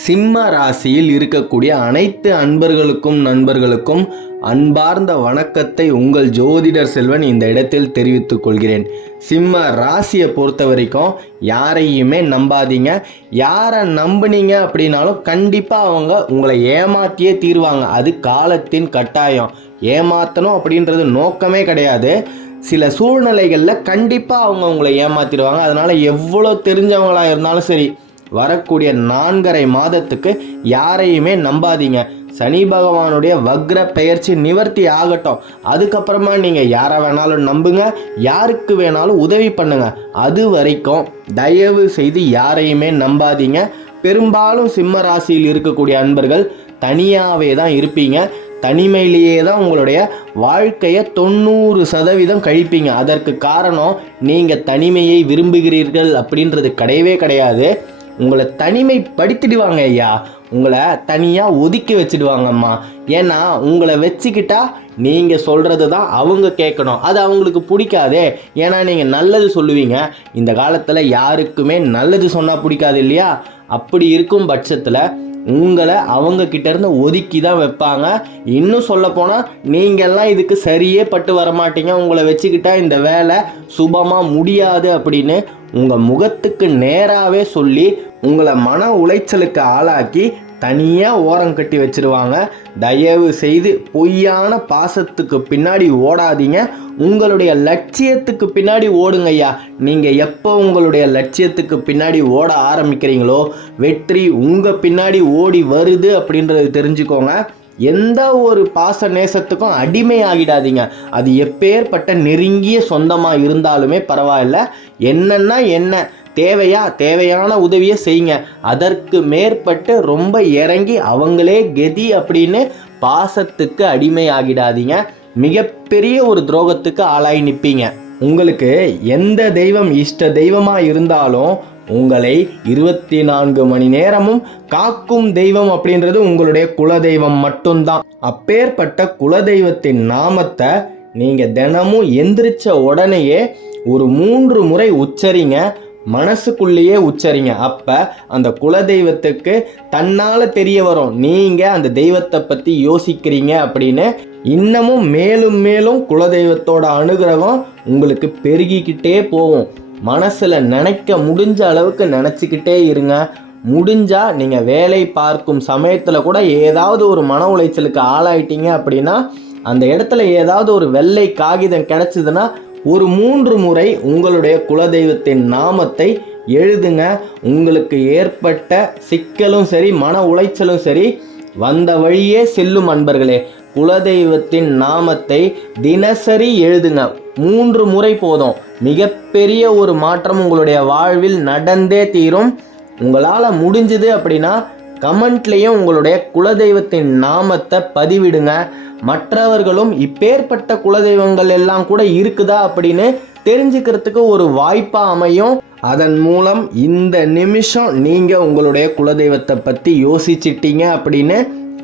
சிம்ம ராசியில் இருக்கக்கூடிய அனைத்து அன்பர்களுக்கும் நண்பர்களுக்கும் அன்பார்ந்த வணக்கத்தை உங்கள் ஜோதிடர் செல்வன் இந்த இடத்தில் தெரிவித்துக் கொள்கிறேன். சிம்ம ராசியை பொறுத்த வரைக்கும் யாரையுமே நம்பாதீங்க. யாரை நம்புனீங்க அப்படின்னாலும் கண்டிப்பாக அவங்க உங்களை ஏமாற்றியே தீர்வாங்க. அது காலத்தின் கட்டாயம். ஏமாற்றணும் அப்படின்றது நோக்கமே கிடையாது. சில சூழ்நிலைகளில் கண்டிப்பாக அவங்க உங்களை ஏமாற்றிடுவாங்க. அதனால் எவ்வளோ தெரிஞ்சவங்களாக இருந்தாலும் சரி, வரக்கூடிய 4.5 மாதத்துக்கு யாரையுமே நம்பாதீங்க. சனி பகவானுடைய வக்ர பெயர்ச்சி நிவர்த்தி ஆகட்டும். அதுக்கப்புறமா நீங்கள் யாரை வேணாலும் நம்புங்க, யாருக்கு வேணாலும் உதவி பண்ணுங்க. அது வரைக்கும் தயவு செய்து யாரையுமே நம்பாதீங்க. பெரும்பாலும் சிம்ம ராசியில் இருக்கக்கூடிய அன்பர்கள் தனியாகவே தான் இருப்பீங்க. தனிமையிலேயே தான் உங்களுடைய வாழ்க்கையை 90% கழிப்பீங்க. அதற்கு காரணம் நீங்கள் தனிமையை விரும்புகிறீர்கள் அப்படின்றது கிடையவே கிடையாது. உங்களை தனிமைப்படுத்திடுவாங்க ஐயா. உங்களை தனியாக ஒதுக்கி வச்சுடுவாங்கம்மா. ஏன்னா உங்களை வச்சுக்கிட்டா நீங்கள் சொல்கிறது தான் அவங்க கேட்கணும். அது அவங்களுக்கு பிடிக்காதே. ஏன்னா நீங்கள் நல்லது சொல்லுவீங்க. இந்த காலத்தில் யாருக்குமே நல்லது சொன்னால் பிடிக்காது இல்லையா? அப்படி இருக்கும் பட்சத்தில் உங்களை அவங்க கிட்டேருந்து ஒதுக்கி தான் வைப்பாங்க. இன்னும் சொல்லப்போனால் நீங்கள்லாம் இதுக்கு சரியே பட்டு வரமாட்டீங்க. உங்களை வச்சுக்கிட்டா இந்த வேலை சுபமாக முடியாது அப்படின்னு உங்கள் முகத்துக்கு நேராகவே சொல்லி உங்களை மன உளைச்சலுக்கு ஆளாக்கி தனியாக ஓரம் கட்டி வச்சிருவாங்க. தயவு செய்து பொய்யான பாசத்துக்கு பின்னாடி ஓடாதீங்க. உங்களுடைய லட்சியத்துக்கு பின்னாடி ஓடுங்க ஐயா. நீங்கள் எப்போ உங்களுடைய லட்சியத்துக்கு பின்னாடி ஓட ஆரம்பிக்கிறீங்களோ வெற்றி உங்கள் பின்னாடி ஓடி வருது அப்படின்றது தெரிஞ்சுக்கோங்க. எந்த ஒரு பாச நேசத்துக்கும் அடிமை ஆகிடாதீங்க. அது எப்பேற்பட்ட நெருங்கிய சொந்தமாக இருந்தாலுமே பரவாயில்ல. என்னன்னா என்ன தேவையான உதவியை செய்யுங்க. அதற்கு மேற்பட்டு ரொம்ப இறங்கி அவங்களே கெதி அப்படின்னு பாசத்துக்கு அடிமை ஆகிடாதீங்க. மிகப்பெரிய ஒரு துரோகத்துக்கு ஆளாகி நிற்பீங்க. உங்களுக்கு எந்த தெய்வம் இஷ்ட தெய்வமாக இருந்தாலும் உங்களை 24 மணி நேரமும் காக்கும் தெய்வம் அப்படின்றது உங்களுடைய குலதெய்வம் மட்டும்தான். அப்பேற்பட்ட குலதெய்வத்தின் நாமத்தை நீங்கள் தினமும் எந்திரிச்ச உடனேயே ஒரு 3 முறை உச்சரிங்க. மனசுக்குள்ளேயே உச்சரிங்க. அப்போ அந்த குலதெய்வத்துக்கு தன்னால் தெரிய வரும் நீங்கள் அந்த தெய்வத்தை பற்றி யோசிக்கிறீங்க அப்படின்னு. இன்னமும் மேலும் மேலும் குலதெய்வத்தோட அனுகிரகம் உங்களுக்கு பெருகிக்கிட்டே போகும். மனசில் நினைக்க முடிஞ்ச அளவுக்கு நினச்சிக்கிட்டே இருங்க. முடிஞ்சால் நீங்கள் வேலை பார்க்கும் சமயத்தில் கூட ஏதாவது ஒரு மன உளைச்சலுக்கு ஆளாயிட்டீங்க அப்படின்னா அந்த இடத்துல ஏதாவது ஒரு வெள்ளை காகிதம் கிடச்சிதுன்னா ஒரு 3 முறை உங்களுடைய குலதெய்வத்தின் நாமத்தை எழுதுங்க. உங்களுக்கு ஏற்பட்ட சிக்கலும் சரி மன உளைச்சலும் சரி வந்த வழியே செல்லும் அன்பர்களே. குலதெய்வத்தின் நாமத்தை தினசரி எழுதுங்க. 3 முறை போதும். மிகப்பெரிய ஒரு மாற்றம் உங்களுடைய வாழ்வில் நடந்தே தீரும். உங்களால் முடிஞ்சுது அப்படின்னா கமெண்ட்லேயும் உங்களுடைய குலதெய்வத்தின் நாமத்தை பதிவிடுங்க. மற்றவர்களும் இப்பேற்பட்ட குலதெய்வங்கள் எல்லாம் கூட இருக்குதா அப்படின்னு தெரிஞ்சுக்கிறதுக்கு ஒரு வாய்ப்பாக அமையும். அதன் மூலம் இந்த நிமிஷம் நீங்கள் உங்களுடைய குலதெய்வத்தை பற்றி யோசிச்சிட்டீங்க அப்படின்னு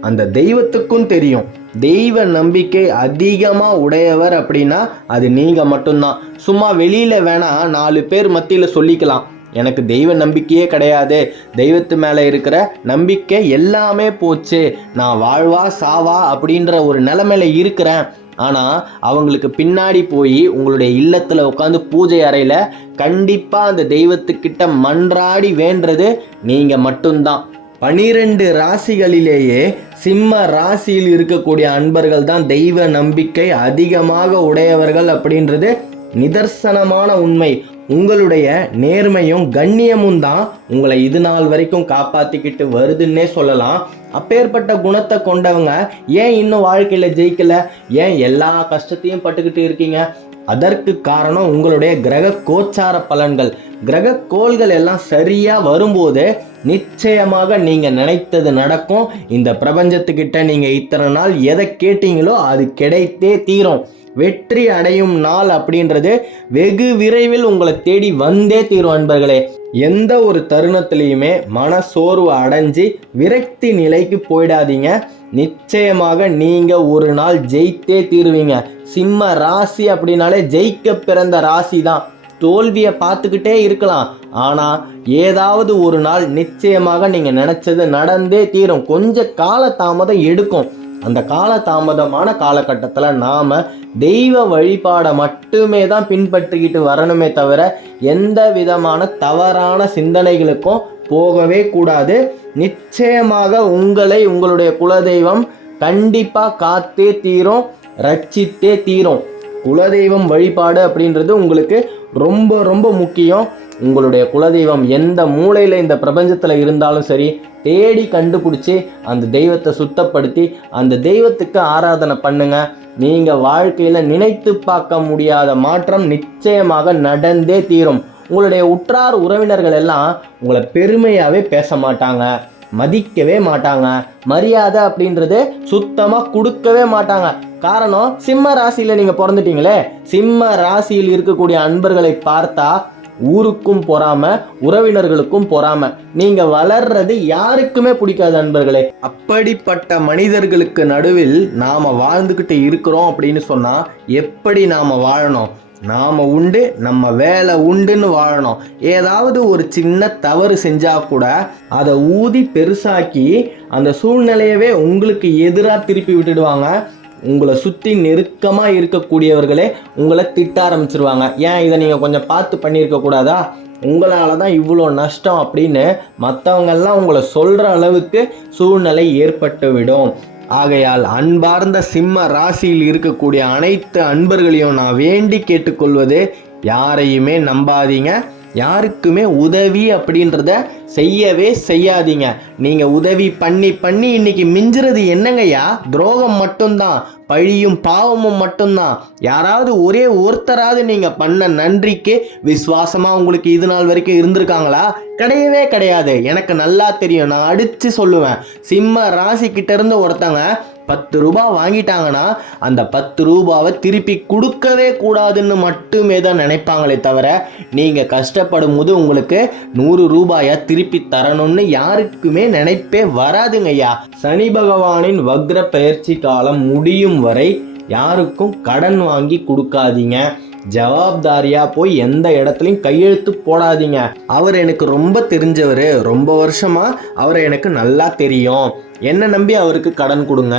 அந்த தெய்வத்துக்கும் தெரியும். தெய்வ நம்பிக்கை அதிகமாக உடையவர் அப்படின்னா அது நீங்கள் மட்டும்தான். சும்மா வெளியில் வேணால் 4 பேர் மத்தியில் சொல்லிக்கலாம், எனக்கு தெய்வ நம்பிக்கையே கிடையாது, தெய்வத்து மேலே இருக்கிற நம்பிக்கை எல்லாமே போச்சு, நான் வாழ்வா சாவா அப்படின்ற ஒரு நிலைமையில இருக்கிறேன். ஆனால் அவங்களுக்கு பின்னாடி போய் உங்களுடைய இல்லத்தில் உட்காந்து பூஜை அறையில் கண்டிப்பாக அந்த தெய்வத்துக்கிட்ட மன்றாடி வேண்டுறது நீங்கள் மட்டும்தான். 12 ராசிகளிலேயே சிம்ம ராசியில் இருக்கக்கூடிய அன்பர்கள் தான் தெய்வ நம்பிக்கை அதிகமாக உடையவர்கள் அப்படின்றது நிதர்சனமான உண்மை. உங்களுடைய நேர்மையும் கண்ணியமும் தான் உங்களை இது நாள் வரைக்கும் காப்பாற்றிக்கிட்டு வருதுன்னே சொல்லலாம். அப்பேற்பட்ட குணத்தை கொண்டவங்க ஏன் இன்னும் வாழ்க்கையில் ஜெயிக்கல? ஏன் எல்லா கஷ்டத்தையும் பட்டுக்கிட்டு இருக்கீங்க? அதற்கு காரணம் உங்களுடைய கிரக கோச்சார பலன்கள். கிரக கோள்கள் எல்லாம் சரியாக வரும்போது நிச்சயமாக நீங்கள் நினைத்தது நடக்கும். இந்த பிரபஞ்சத்துக்கிட்ட நீங்கள் இத்தனை நாள் எதை கேட்டீங்களோ அது கிடைத்தே தீரும். வெற்றி அடையும் நாள் அப்படின்றது வெகு விரைவில் உங்களை தேடி வந்தே தீரும் அன்பர்களே. எந்த ஒரு தருணத்திலையுமே மனசோர்வு அடைஞ்சு விரக்தி நிலைக்கு போயிடாதீங்க. நிச்சயமாக நீங்கள் ஒரு நாள் ஜெயித்தே தீருவீங்க. சிம்ம ராசி அப்படின்னாலே ஜெயிக்க பிறந்த ராசி தான். தோல்வியை பார்த்துக்கிட்டே இருக்கலாம். ஆனால் ஏதாவது ஒரு நாள் நிச்சயமாக நீங்கள் நினச்சது நடந்தே தீரும். கொஞ்சம் காலதாமதம் எடுக்கும். அந்த காலதாமதமான காலகட்டத்தில் நாம் தெய்வ வழிபாடை மட்டுமே தான் பின்பற்றிக்கிட்டு வரணுமே தவிர எந்த விதமான தவறான சிந்தனைகளுக்கும் போகவே கூடாது. நிச்சயமாக உங்களை உங்களுடைய குலதெய்வம் கண்டிப்பாக காத்தே தீரும், ரட்சித்தே தீரும். குலதெய்வம் வழிபாடு அப்படின்றது உங்களுக்கு ரொம்ப ரொம்ப முக்கியம். உங்களுடைய குலதெய்வம் எந்த மூலையில் இந்த பிரபஞ்சத்தில் இருந்தாலும் சரி, தேடி கண்டுபிடிச்சி அந்த தெய்வத்தை சுத்தப்படுத்தி அந்த தெய்வத்துக்கு ஆராதனை பண்ணுங்க. நீங்கள் வாழ்க்கையில் நினைத்து பார்க்க முடியாத மாற்றம் நிச்சயமாக நடந்தே தீரும். உங்களுடைய உற்றார் உறவினர்கள் எல்லாம் உங்களை பெருமையாகவே பேச மாட்டாங்க, மதிக்கவே மாட்டாங்க. மரியாதை அப்படின்றது சுத்தமாக கொடுக்கவே மாட்டாங்க. காரணம், சிம்ம ராசியில் நீங்கள் பிறந்துட்டீங்களே. சிம்ம ராசியில் இருக்கக்கூடிய அன்பர்களை பார்த்தா ஊருக்கும் பொறாம, உறவினர்களுக்கும் பொறாம. நீங்க வளர்றது யாருக்குமே பிடிக்காது அன்பர்களே. அப்படிப்பட்ட மனிதர்களுக்கு நடுவில் நாம வாழ்ந்துகிட்டு இருக்கிறோம் அப்படின்னு சொன்னா எப்படி நாம வாழணும்? நாம உண்டு, நம்ம வேலை உண்டுன்னு வாழணும். ஏதாவது ஒரு சின்ன தவறு செஞ்சா கூட அதை ஊதி பெருசாக்கி அந்த சூழ்நிலையவே உங்களுக்கு எதிராக திருப்பி விட்டுடுவாங்க. உங்களை சுற்றி நெருக்கமாக இருக்கக்கூடியவர்களே உங்களை திட்ட ஆரம்பிச்சிருவாங்க. ஏன் இதை நீங்கள் கொஞ்சம் பார்த்து பண்ணியிருக்கக்கூடாதா, உங்களால் தான் இவ்வளோ நஷ்டம் அப்படின்னு மற்றவங்கெல்லாம் உங்களை சொல்கிற அளவுக்கு சூழ்நிலை ஏற்பட்டு விடும். ஆகையால் அன்பார்ந்த சிம்ம ராசியில் இருக்கக்கூடிய அனைத்து அன்பர்களையும் நான் வேண்டி கேட்டுக்கொள்வது, யாரையுமே நம்பாதீங்க. யாருக்குமே உதவி அப்படின்றத செய்யவே செய்யாதீங்க. நீங்கள் உதவி பண்ணி பண்ணி இன்னைக்கு மிஞ்சுறது என்னங்கய்யா? துரோகம் மட்டும்தான், பழியும் பாவமும் மட்டும்தான். யாராவது ஒரே ஒருத்தராவது நீங்கள் பண்ண நன்றிக்கு விசுவாசமாக உங்களுக்கு இது நாள் வரைக்கும் இருந்திருக்காங்களா? கிடையவே கிடையாது. எனக்கு நல்லா தெரியும், நான் அடித்து சொல்லுவேன். சிம்ம ராசிக்கிட்ட இருந்து ஒருத்தங்க 10 ரூபாய் வாங்கிட்டாங்கன்னா அந்த 10 ரூபாவை திருப்பி கொடுக்கவே கூடாதுன்னு மட்டுமே தான் நினைப்பாங்களே தவிர நீங்கள் கஷ்டப்படும் போது உங்களுக்கு 100 ரூபாயை திருப்பி தரணும்னு யாருக்குமே நினைப்பே வராதுங்க ஐயா. சனி பகவானின் வக்ர பயிற்சி காலம் முடியும் வரை யாருக்கும் கடன் வாங்கி கொடுக்காதீங்க. ஜவாப்தாரியா போய் எந்த இடத்துலையும் கையெழுத்து போடாதீங்க. அவர் எனக்கு ரொம்ப தெரிஞ்சவர், ரொம்ப வருஷமா அவரை எனக்கு நல்லா தெரியும், என்னை நம்பி அவருக்கு கடன் கொடுங்க,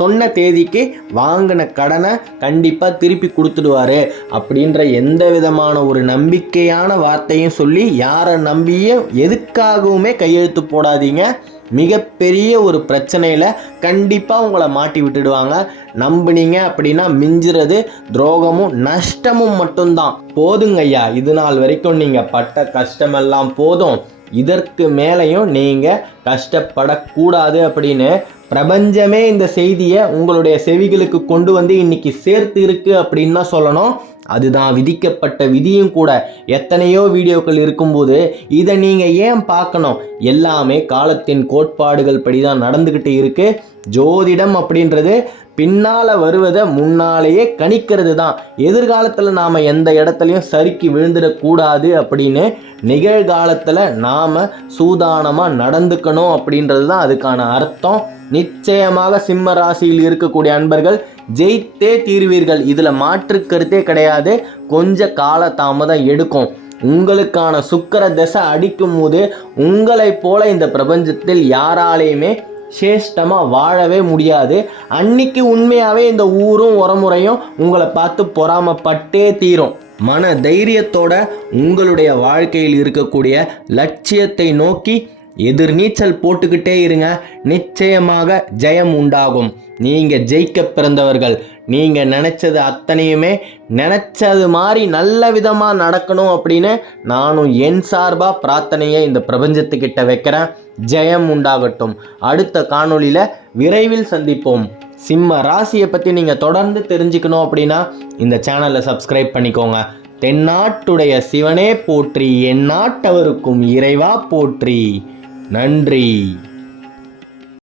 சொன்ன தேதிக்கு வாங்கின கடனை கண்டிப்பாக திருப்பி கொடுத்துடுவாரு அப்படின்ற எந்த விதமான ஒரு நம்பிக்கையான வார்த்தையும் சொல்லி யாரை நம்பியும் எதுக்காகவுமே கையெழுத்து போடாதீங்க. மிகப்பெரிய ஒரு பிரச்சனையில் கண்டிப்பாக உங்களை மாட்டி விட்டுடுவாங்க. நம்பினீங்க அப்படின்னா மிஞ்சுறது துரோகமும் நஷ்டமும் மட்டும்தான். போதுங்க ஐயா, இது நாள் வரைக்கும் நீங்கள் பட்ட கஷ்டமெல்லாம் போதும். இதற்கு மேலேயும் நீங்கள் கஷ்டப்படக்கூடாது அப்படின்னு பிரபஞ்சமே இந்த செய்தியை உங்களுடைய செவிகளுக்கு கொண்டு வந்து இன்னைக்கு சேர்த்து இருக்கு அப்படின்னு தான் சொல்லணும். அதுதான் விதிக்கப்பட்ட விதியும் கூட. எத்தனையோ வீடியோக்கள் இருக்கும்போது இதை நீங்கள் ஏன் பார்க்கணும்? எல்லாமே காலத்தின் கோட்பாடுகள் படி தான் நடந்துக்கிட்டு இருக்கு. ஜோதிடம் அப்படின்றது பின்னால் வருவதை முன்னாலேயே கணிக்கிறது தான். எதிர்காலத்தில் நாம் எந்த இடத்துலையும் சறுக்கி விழுந்துடக்கூடாது அப்படின்னு நிகழ்காலத்தில் நாம் சூதானமாக நடந்துக்கணும் அப்படின்றது தான் அதுக்கான அர்த்தம். நிச்சயமாக சிம்ம ராசியில் இருக்கக்கூடிய அன்பர்கள் ஜெயித்தே தீர்வீர்கள். இதில் மாற்று கருத்தே கிடையாது. கொஞ்சம் கால தாமதம் எடுக்கும். உங்களுக்கான சுக்கிர தசை அடிக்கும் போது உங்களைப் போல இந்த பிரபஞ்சத்தில் யாராலையுமே சேஷ்டமாக வாழவே முடியாது. அன்னைக்கு உண்மையாகவே இந்த ஊரும் உரமுறையும் உங்களை பார்த்து பொறாமப்பட்டே தீரும். மன தைரியத்தோட உங்களுடைய வாழ்க்கையில் இருக்கக்கூடிய லட்சியத்தை நோக்கி எதிர்நீச்சல் போட்டுக்கிட்டே இருங்க. நிச்சயமாக ஜெயம் உண்டாகும். நீங்கள் ஜெயிக்க பிறந்தவர்கள். நீங்கள் நினச்சது அத்தனையுமே நினச்சது மாதிரி நல்ல விதமாக நடக்கணும் அப்படின்னு நானும் என் சார்பாக பிரார்த்தனையை இந்த பிரபஞ்சத்துக்கிட்ட வைக்கிறேன். ஜெயம் உண்டாகட்டும். அடுத்த காணொளியில் விரைவில் சந்திப்போம். சிம்ம ராசியை பற்றி நீங்கள் தொடர்ந்து தெரிஞ்சுக்கணும் அப்படின்னா இந்த சேனலை சப்ஸ்கிரைப் பண்ணிக்கோங்க. தென்னாட்டுடைய சிவனே போற்றி, எந்நாட்டவருக்கும் இறைவா போற்றி. நன்றி.